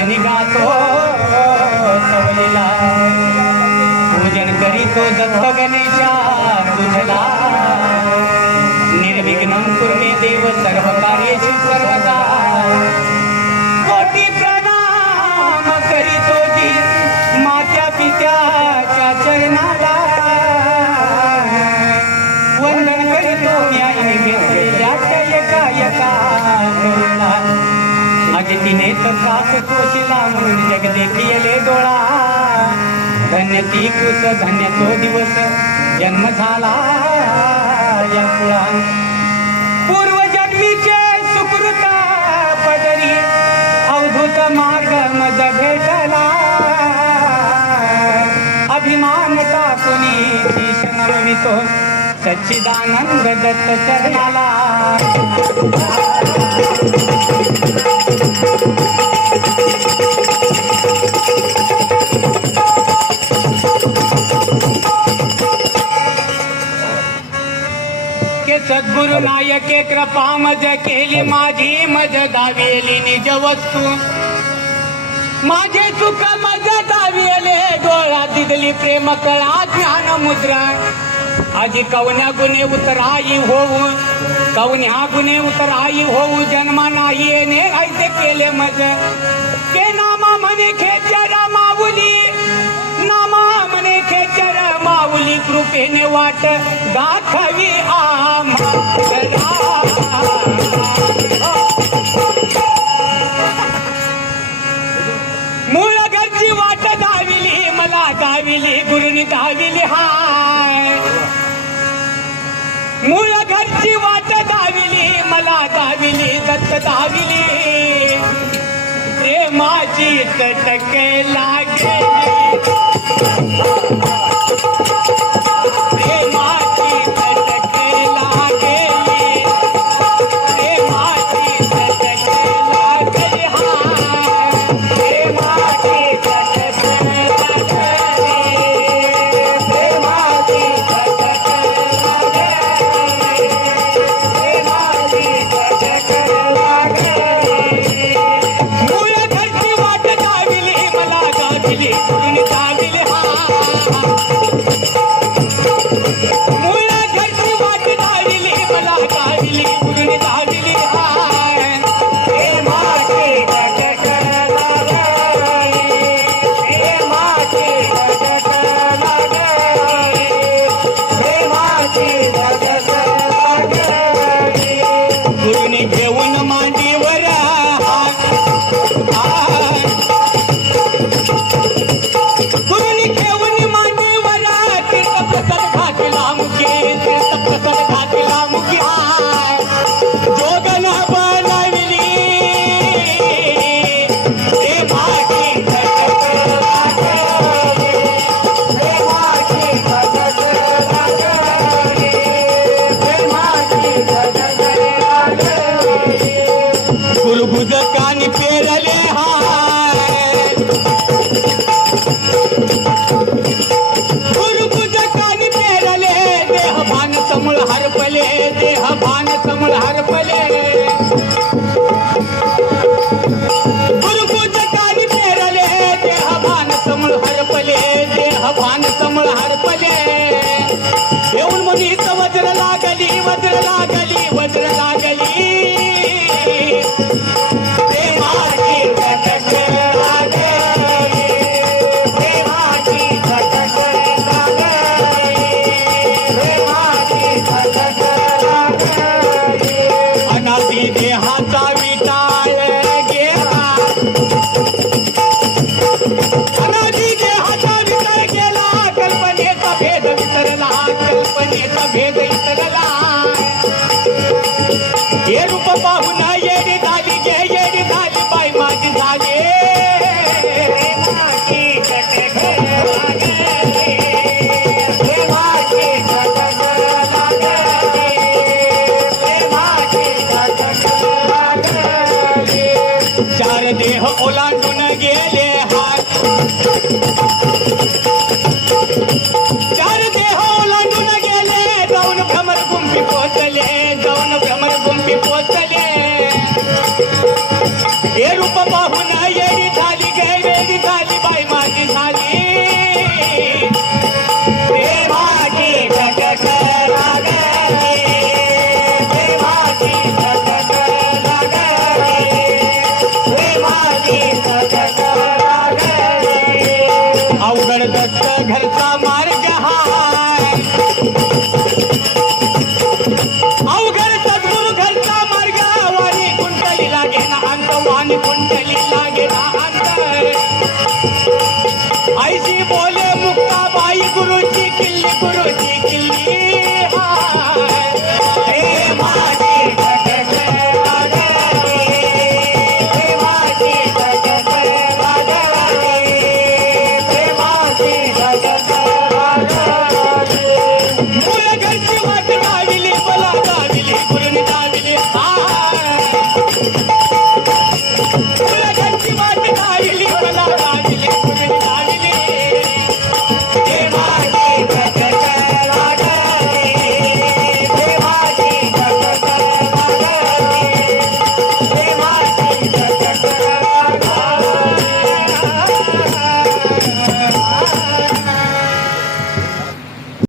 भजनी गातो सवलीला पूजन करीतो दत्त गणेशा तुझला निर्विघ्नं कुर्मे देव सर्व कार्येषु सर्वदा कोटी प्रणाम करीतो जी मात्या पित्याच्या चरणाला वंदन करीतो न्यायी घेतलेल्या एका एका करुणा अजितीने तसाच तोशिला म्हणून जग देखिले डोळा धन्य ती कृत धन्य तो दिवस जन्म झाला या कुळा पूर्वजन्मीचे सुकृत पदरी अवधूत मार्ग मज भेटला अभिमान टाकुनी ईश नमवितो सच्चिदानंद दत्त चरणाला सद्गुरु नायके कृपा मज केली माझी मज दाविली निज वस्तू माझे चुक मज दाविले डोळा दिदली प्रेम कळा ज्ञान मुद्रा आजी कवन्या गुणे उतराई होऊ कवन्या गुणे उतराई होऊ जन्मा नाही येणे राहते केले मज ते नामा म्हणे खेचर माऊली नामा म्हणे खेचर माऊली कृपेने वाट दाखवी मूळ घरची वाट दाविली मला दाविली गुरुनी दाविली हाय मूळ घरची वाट दाविली मला दाविली दत्त दाविली प्रेमाची तटक लागे मूळ घरची वाट दाविली मला दाविली